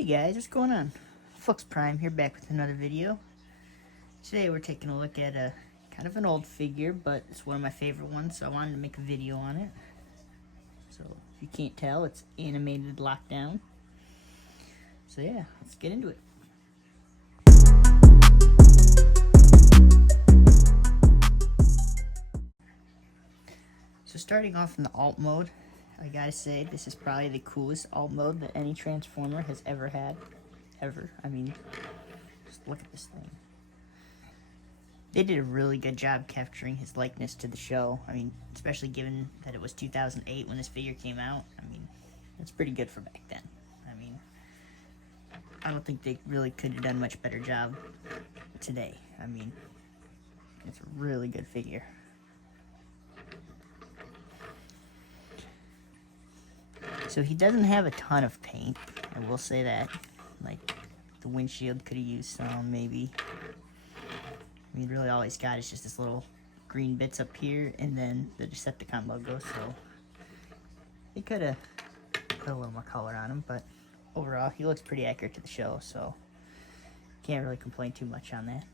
Hey guys, what's going on? Flux Prime here, back with another video. Today we're taking a look at a kind of an old figure, but it's one of my favorite ones, so I wanted to make a video on it. So if you can't tell, it's animated lockdown. So yeah, let's get into it. So starting off in the alt mode, I gotta say this is probably the coolest alt mode that any Transformer has ever had. Ever. I mean, just look at this thing. They did a really good job capturing his likeness to the show. I mean, especially given that it was 2008 when this figure came out. I mean, it's pretty good for back then. I mean, I don't think they really could have done much better job today. I mean, it's a really good figure. So he doesn't have a ton of paint, I will say that. Like, the windshield could have used some, maybe. I mean, really all he's got is just this little green bits up here, and then the Decepticon logo, so he could have put a little more color on him, but overall, he looks pretty accurate to the show, so can't really complain too much on that.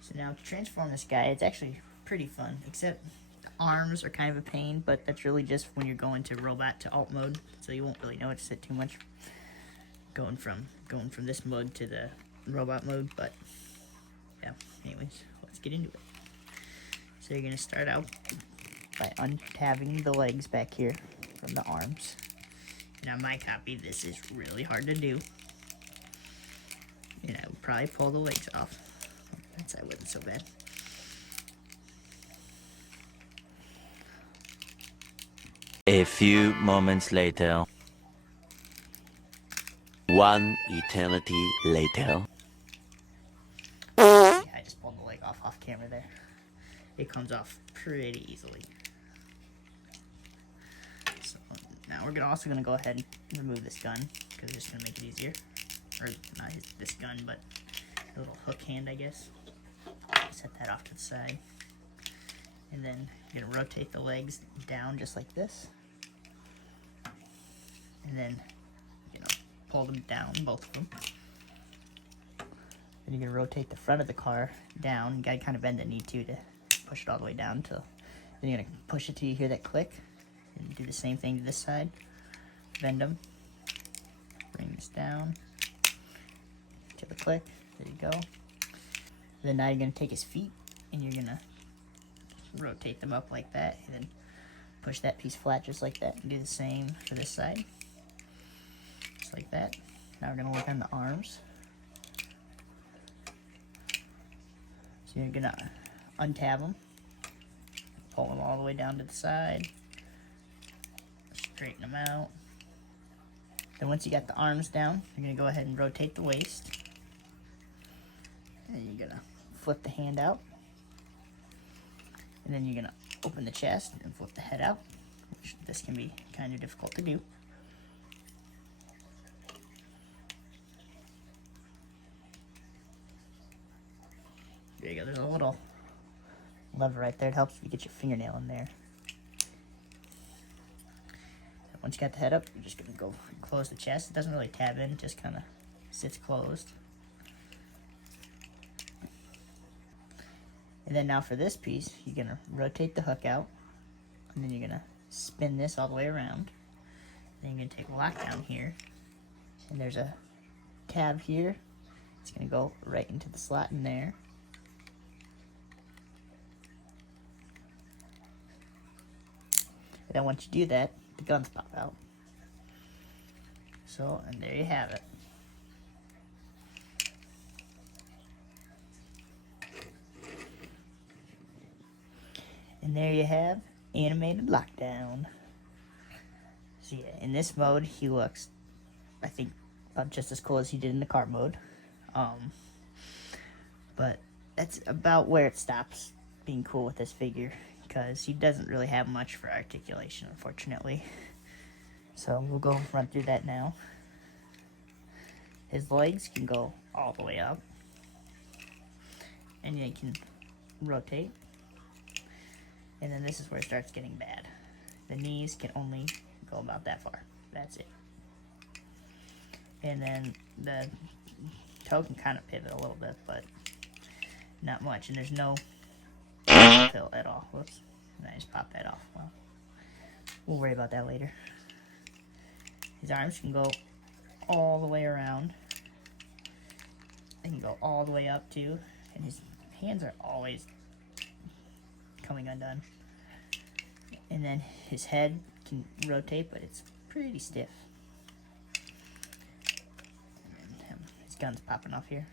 So now, to transform this guy, it's actually pretty fun, except the arms are kind of a pain, but that's really just when you're going to robot to alt mode, so you won't really notice it too much going from this mode to the robot mode, but yeah, anyways, let's get into it. So you're going to start out by untabbing the legs back here from the arms. Now my copy, this is really hard to do, and I would probably pull the legs off. That side wasn't so bad. A few moments later. One eternity later. Yeah, I just pulled the leg off camera there. It comes off pretty easily. So now we're also gonna go ahead and remove this gun, because it's just gonna make it easier. Or not this gun, but the little hook hand, I guess. Set that off to the side. And then you're gonna rotate the legs down just like this. And then you're gonna pull them down, both of them. Then you're gonna rotate the front of the car down. You gotta kind of bend the knee too to push it all the way down till. Then you're gonna push it till you hear that click, and do the same thing to this side. Bend them. Bring this down to the click. There you go. Then now you're gonna take his feet and you're gonna rotate them up like that, and then push that piece flat just like that, and do the same for this side. Just like that. Now we're gonna work on the arms. So you're gonna untab them, pull them all the way down to the side, straighten them out. Then once you got the arms down, you're gonna go ahead and rotate the waist. And you're gonna flip the hand out. And then you're gonna open the chest and flip the head out, which this can be kind of difficult to do. There you go, there's a little lever right there. It helps if you get your fingernail in there. And once you got the head up, you're just gonna go close the chest. It doesn't really tab in, it just kind of sits closed. And then now for this piece, you're gonna rotate the hook out, and then you're gonna spin this all the way around. Then you're gonna take a lockdown here, and there's a tab here. It's gonna go right into the slot in there. And then once you do that, the guns pop out. So, and there you have it. And there you have animated lockdown. So yeah, in this mode, he looks, I think, about just as cool as he did in the car mode. But that's about where it stops being cool with this figure, because he doesn't really have much for articulation, unfortunately. So we'll go run through that now. His legs can go all the way up, and they can rotate. And then this is where it starts getting bad. The knees can only go about that far. That's it. And then the toe can kind of pivot a little bit, but not much. And there's no tilt at all. Whoops. And I just popped that off. Well, we'll worry about that later. His arms can go all the way around. They can go all the way up too. And his hands are always coming undone. And then his head can rotate, but it's pretty stiff. And his gun's popping off here.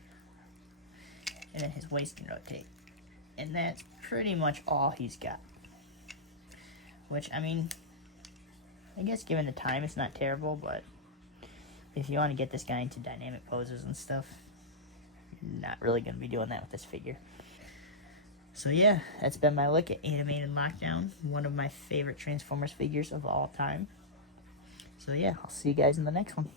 And then his waist can rotate. And that's pretty much all he's got. Which, I mean, I guess given the time, it's not terrible, but if you want to get this guy into dynamic poses and stuff, you're not really going to be doing that with this figure. So yeah, that's been my look at Animated Lockdown, one of my favorite Transformers figures of all time. So yeah, I'll see you guys in the next one.